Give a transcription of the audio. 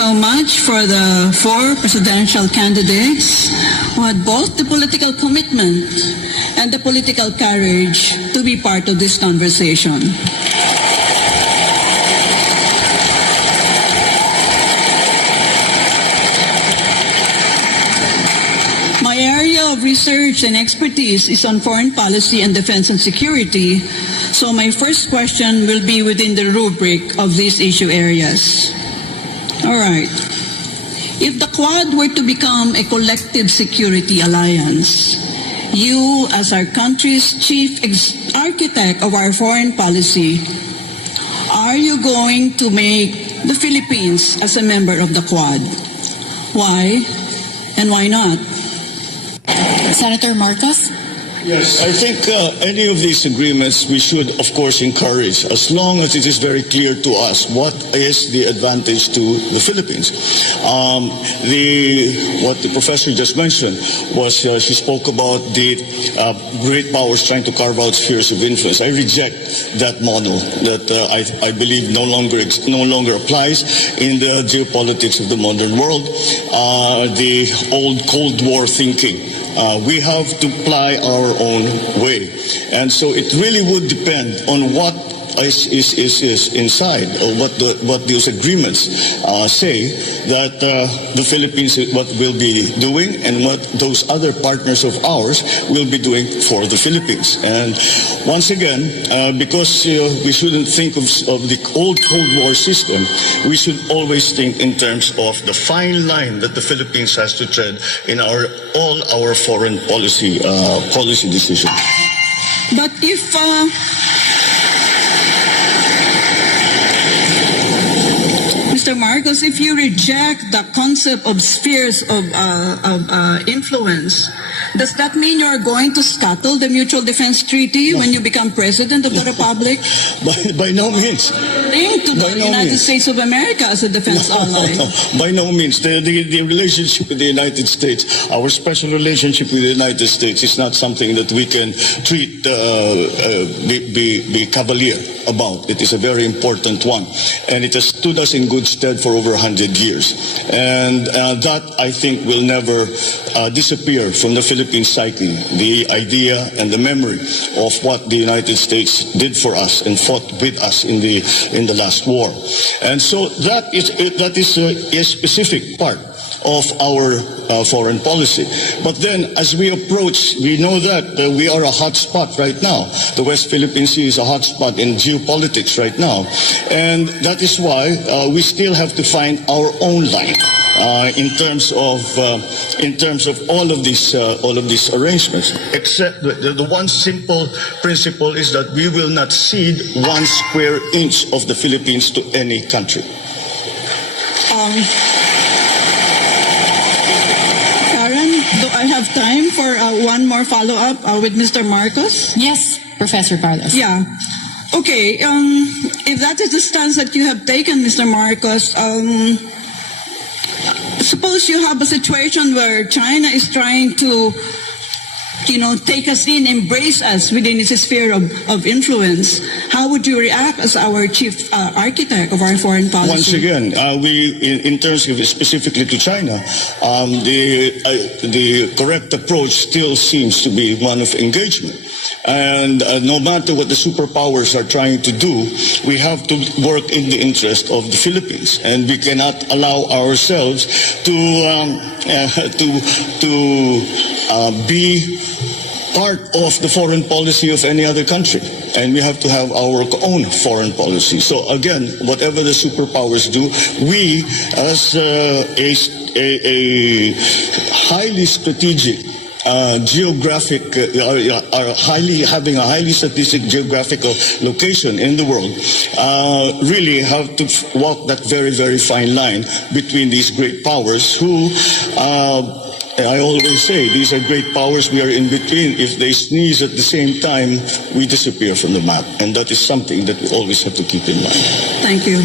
So much for the 4 presidential candidates who had both the political commitment and the political courage to be part of this conversation. My area of research and expertise is on foreign policy and defense and security, so my first question will be within the rubric of these issue areas. All right. If the Quad were to become a collective security alliance, you, as our country's chief architect of our foreign policy, are you going to make the Philippines as a member of the Quad? Why and why not? Senator Marcos? Yes, I think any of these agreements we should, of course, encourage as long as it is very clear to us what is the advantage to the Philippines. What the professor just mentioned was she spoke about the great powers trying to carve out spheres of influence. I reject that model that I believe no longer applies in the geopolitics of the modern world. The old Cold War thinking. We have to ply our own way. And so it really would depend on what is inside, or what those agreements say that the Philippines what will be doing and what those other partners of ours will be doing for the Philippines. And once again, because we shouldn't think of the old Cold War system, we should always think in terms of the fine line that the Philippines has to tread in all our foreign policy decisions. But if Mr. Marcos, if you reject the concept of spheres of influence, does that mean you are going to scuttle the Mutual Defense Treaty when you become President of the Republic? By no means. Linked to the United States of America as a defense ally. By no means. The relationship with the United States, our special relationship with the United States is not something that we can treat, be cavalier about. It is a very important one. And it has stood us in good stead for over 100 years. And that, I think, will never disappear from the Philippine psyche, the idea and the memory of what the United States did for us and fought with us in the last war. And so that is a specific part of our foreign policy. But then as we approach, we know that we are a hot spot right now. The West Philippine Sea is a hot spot in geopolitics right now. And that is why we still have to find our own line in terms of all of these arrangements. Except the one simple principle is that we will not cede 1 square inch of the Philippines to any country. Do I have time for one more follow-up with Mr. Marcos? Yes, Professor Carlos. Yeah. Okay. If that is the stance that you have taken, Mr. Marcos, suppose you have a situation where China is trying to, take us in, embrace us within its sphere of influence. How would you react as our chief architect of our foreign policy? Once again, in terms of specifically to China, the correct approach still seems to be one of engagement. And no matter what the superpowers are trying to do, we have to work in the interest of the Philippines, and we cannot allow ourselves to be part of the foreign policy of any other country. And we have to have our own foreign policy. So again, whatever the superpowers do, we as a highly strategic geographic, having a highly strategic geographical location in the world, really have to walk that very, very fine line between these great powers who, I always say, these are great powers, we are in between. If they sneeze at the same time, we disappear from the map. And that is something that we always have to keep in mind. Thank you.